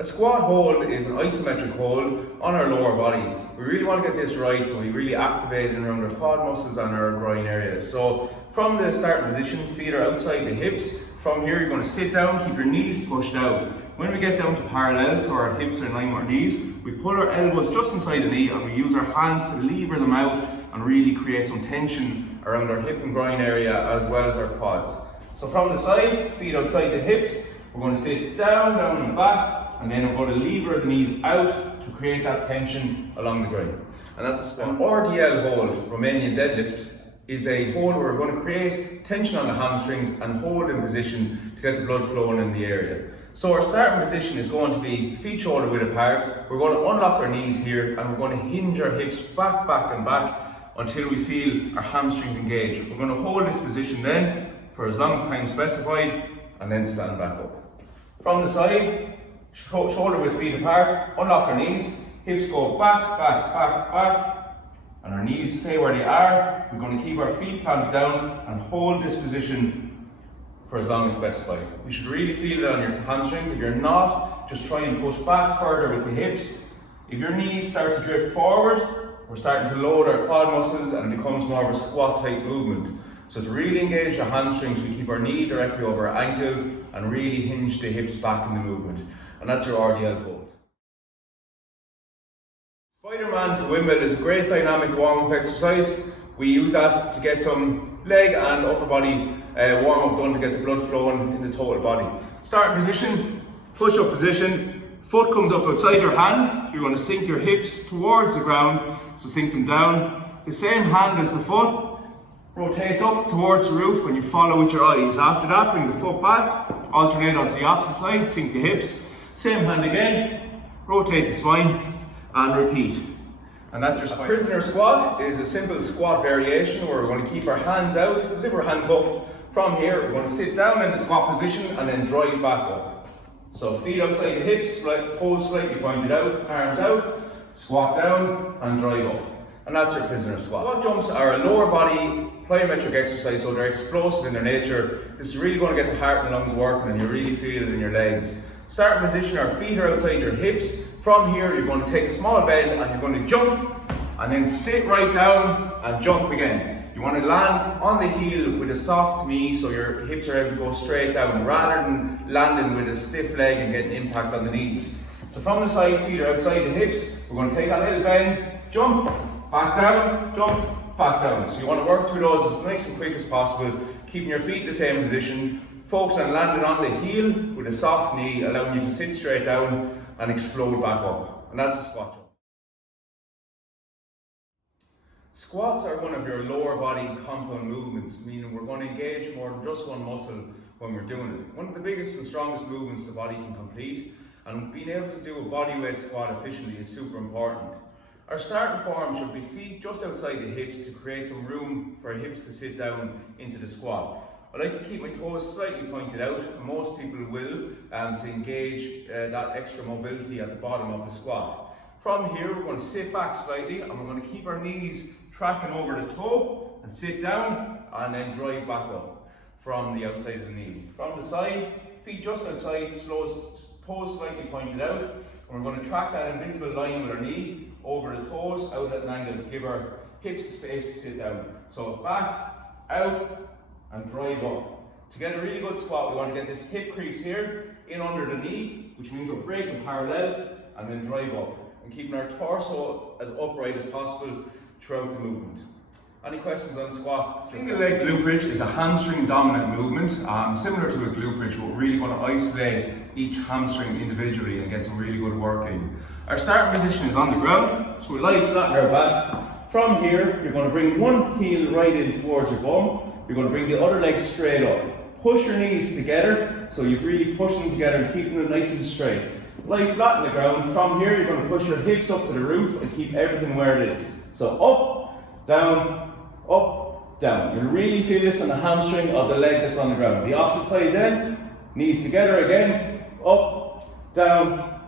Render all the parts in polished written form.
A squat hold is an isometric hold on our lower body. We really want to get this right, so we really activate and around our quad muscles and our groin areas. So from the starting position, feet are outside the hips. From here you're going to sit down, keep your knees pushed out. When we get down to parallel, so our hips are in line with our knees, we pull our elbows just inside the knee and we use our hands to lever them out and really create some tension around our hip and groin area as well as our quads. So from the side, feet outside the hips, we're going to sit down and back, and then we're going to lever the knees out to create that tension along the groin. And that's a squat. An RDL hold, Romanian deadlift, is a hold where we're going to create tension on the hamstrings and hold in position to get the blood flowing in the area. So our starting position is going to be feet shoulder width apart. We're going to unlock our knees here and we're going to hinge our hips back, back and back until we feel our hamstrings engage. We're going to hold this position then for as long as time specified and then stand back up. From the side, shoulder width feet apart, unlock our knees, hips go back, back, back, back, and our knees stay where they are. We're going to keep our feet planted down and hold this position for as long as specified. You should really feel it on your hamstrings. If you're not, just try and push back further with the hips. If your knees start to drift forward, we're starting to load our quad muscles and it becomes more of a squat type movement. So to really engage the hamstrings, we keep our knee directly over our ankle and really hinge the hips back in the movement. And that's your RDL hold. Spider-Man to windmill is a great dynamic warm-up exercise. We use that to get some leg and upper body warm-up done to get the blood flowing in the total body. Starting position, push-up position, foot comes up outside your hand. You're going to sink your hips towards the ground, so sink them down. The same hand as the foot rotates up towards the roof and you follow with your eyes. After that, bring the foot back, alternate onto the opposite side, sink the hips. Same hand again, rotate the spine and repeat. And that's your spine. A prisoner squat is a simple squat variation where we're going to keep our hands out as if we're handcuffed. From here, we're going to sit down in the squat position and then drive back up. So feet outside the hips, toes slightly pointed out, arms out, squat down and drive up. And that's your prisoner squat. Squat jumps are a lower body plyometric exercise, so they're explosive in their nature. This is really going to get the heart and lungs working and you really feel it in your legs. Starting position, our feet are outside your hips. From here, you're going to take a small bend and you're going to jump and then sit right down and jump again. You want to land on the heel with a soft knee so your hips are able to go straight down rather than landing with a stiff leg and getting impact on the knees. So from the side, feet are outside the hips. We're going to take that little bend, jump, back down, jump, back down. So you want to work through those as nice and quick as possible, keeping your feet in the same position. Focus on landing on the heel with a soft knee, allowing you to sit straight down and explode back up. And that's a squat jump. Squats are one of your lower body compound movements, meaning we're going to engage more than just one muscle when we're doing it. One of the biggest and strongest movements the body can complete, and being able to do a bodyweight squat efficiently is super important. Our starting form should be feet just outside the hips to create some room for our hips to sit down into the squat. I like to keep my toes slightly pointed out, and most people will, to engage that extra mobility at the bottom of the squat. From here, we're going to sit back slightly and we're going to keep our knees tracking over the toe and sit down and then drive back up from the outside of the knee. From the side, feet just outside, toes slightly pointed out, and we're going to track that invisible line with our knee over the toes out at an angle to give our hips space to sit down. So back, out, and drive up. To get a really good squat, we want to get this hip crease here in under the knee, which means we're breaking parallel, and then drive up and keeping our torso as upright as possible throughout the movement. Any questions on squat? Single leg glute bridge is a hamstring dominant movement, similar to a glute bridge, but we're really going to isolate each hamstring individually and get some really good work in. Our starting position is on the ground, so we lie flat on our back. From here, you're going to bring one heel right in towards your bum. You're going to bring the other leg straight up. Push your knees together, so you've really pushed them together and keeping them nice and straight. Lie flat on the ground. From here, you're going to push your hips up to the roof and keep everything where it is. So up, down, up, down. You'll really feel this on the hamstring of the leg that's on the ground. The opposite side then, knees together again, up, down,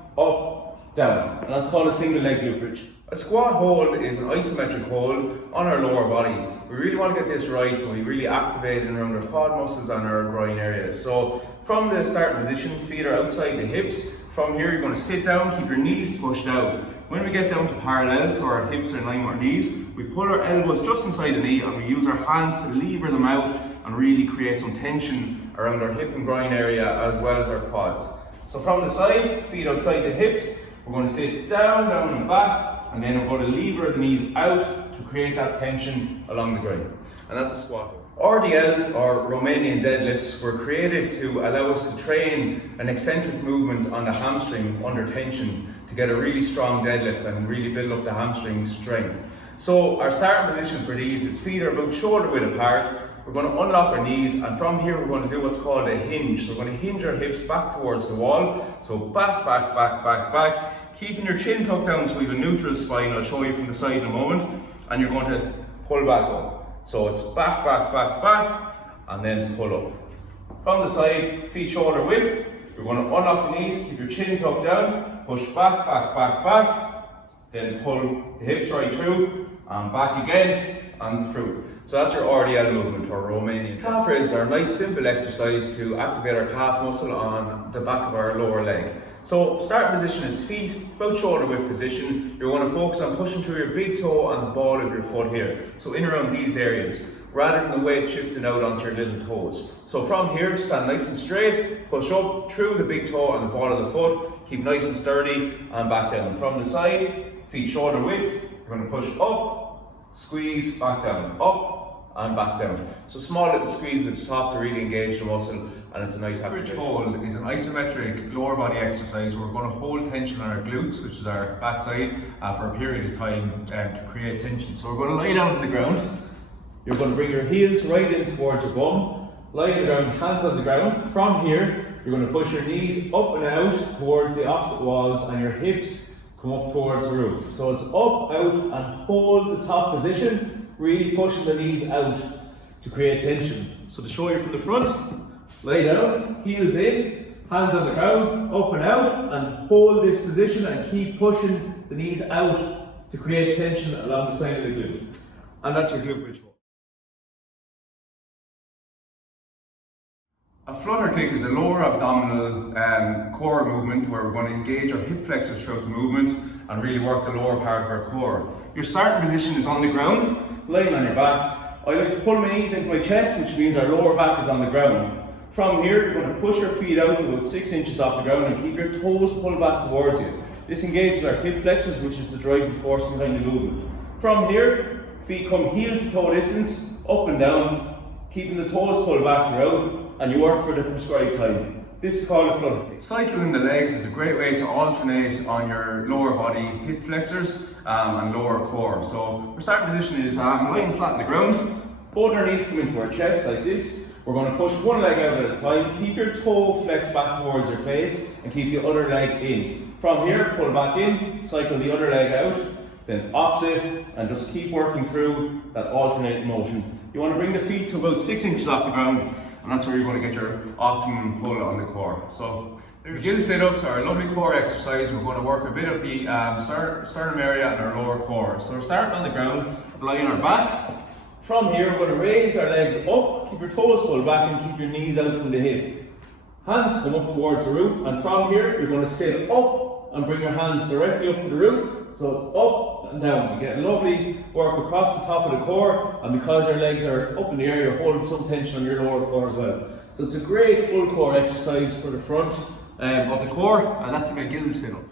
down. And that's called a single leg glute bridge. A squat hold is an isometric hold on our lower body. We really want to get this right, so we really activate and around our quad muscles and our groin areas. So from the starting position, feet are outside the hips. From here, you're going to sit down, keep your knees pushed out. When we get down to parallel, so our hips are in line with our knees, we pull our elbows just inside the knee and we use our hands to lever them out and really create some tension around our hip and groin area as well as our quads. So from the side, feet outside the hips, we're going to sit down and back, and then we're going to lever the knees out to create that tension along the groin. And that's a squat. RDLs, or Romanian deadlifts, were created to allow us to train an eccentric movement on the hamstring under tension to get a really strong deadlift and really build up the hamstring strength. So our starting position for these is feet are about shoulder width apart. We're going to unlock our knees, and from here we're going to do what's called a hinge. So we're going to hinge our hips back towards the wall. So back, back, back, back, back. Keeping your chin tucked down so we have a neutral spine. I'll show you from the side in a moment. And you're going to pull back up. So it's back, back, back, back, and then pull up. From the side, feet shoulder width. You're going to unlock the knees, keep your chin tucked down, push back, back, back, back. Then pull the hips right through, and back again, and through. So that's your RDL movement, or Romanian. Calf raises are a nice simple exercise to activate our calf muscle on the back of our lower leg. So starting position is feet, about shoulder width position. You're going to focus on pushing through your big toe and the ball of your foot here. So in around these areas, rather than the weight shifting out onto your little toes. So from here, stand nice and straight, push up through the big toe and the ball of the foot, keep nice and sturdy, and back down. From the side, feet shoulder width, you're going to push up, squeeze, back down, up, and back down. So small little squeeze at the top to really engage the muscle, and it's a nice bridge hold is an isometric lower body exercise where we're going to hold tension on our glutes, which is our backside, for a period of time to create tension. So we're going to lie down on the ground. You're going to bring your heels right in towards your bum, lie on the ground, hands on the ground. From here, you're going to push your knees up and out towards the opposite walls, and your hips come up towards the roof. So it's up, out, and hold the top position, really pushing the knees out to create tension. So to show you from the front, lie down, heels in, hands on the ground, up and out, and hold this position and keep pushing the knees out to create tension along the side of the glute. And that's your glute bridge hold. A flutter kick is a lower abdominal core movement where we're going to engage our hip flexors throughout the movement and really work the lower part of our core. Your starting position is on the ground, lying on your back. I like to pull my knees into my chest, which means our lower back is on the ground. From here, you're going to push your feet out about 6 inches off the ground and keep your toes pulled back towards you. This engages our hip flexors, which is the driving force behind the movement. From here, feet come heel to toe distance, up and down, keeping the toes pulled back throughout, and you work for the prescribed time. This is called a flutter kick. Cycling the legs is a great way to alternate on your lower body hip flexors and lower core. So our starting position is lying flat on the ground. Both our knees come into our chest like this. We're going to push one leg out at a time. Keep your toe flexed back towards your face and keep the other leg in. From here, pull back in, cycle the other leg out, then opposite, and just keep working through that alternate motion. You want to bring the feet to about 6 inches off the ground, and that's where you're going to get your optimum pull on the core. So, gill sit-ups are a lovely core exercise. We're going to work a bit of the sternum area and our lower core. So we're starting on the ground, lying on our back. From here, we're going to raise our legs up, keep your toes pulled back and keep your knees out from the hip. Hands come up towards the roof, and from here, you're going to sit up and bring your hands directly up to the roof. So it's up and down. You get a lovely work across the top of the core, and because your legs are up in the air, you're holding some tension on your lower core as well. So it's a great full core exercise for the front of the core, and that's a gill sit-up.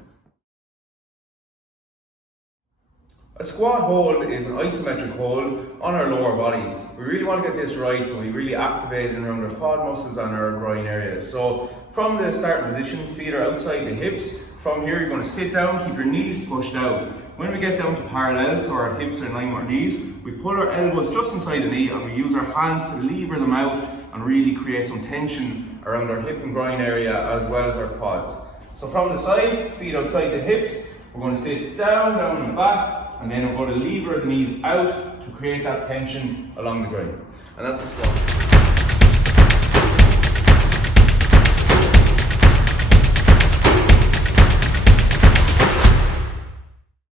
A squat hold is an isometric hold on our lower body. We really want to get this right, so we really activate and around our quad muscles and our groin areas. So from the starting position, feet are outside the hips. From here, you're going to sit down, keep your knees pushed out. When we get down to parallel, so our hips are in line with our knees, we pull our elbows just inside the knee and we use our hands to lever them out and really create some tension around our hip and groin area as well as our quads. So from the side, feet outside the hips, we're going to sit down and back, and then we're going to lever the knees out to create that tension along the groin. And that's the squat.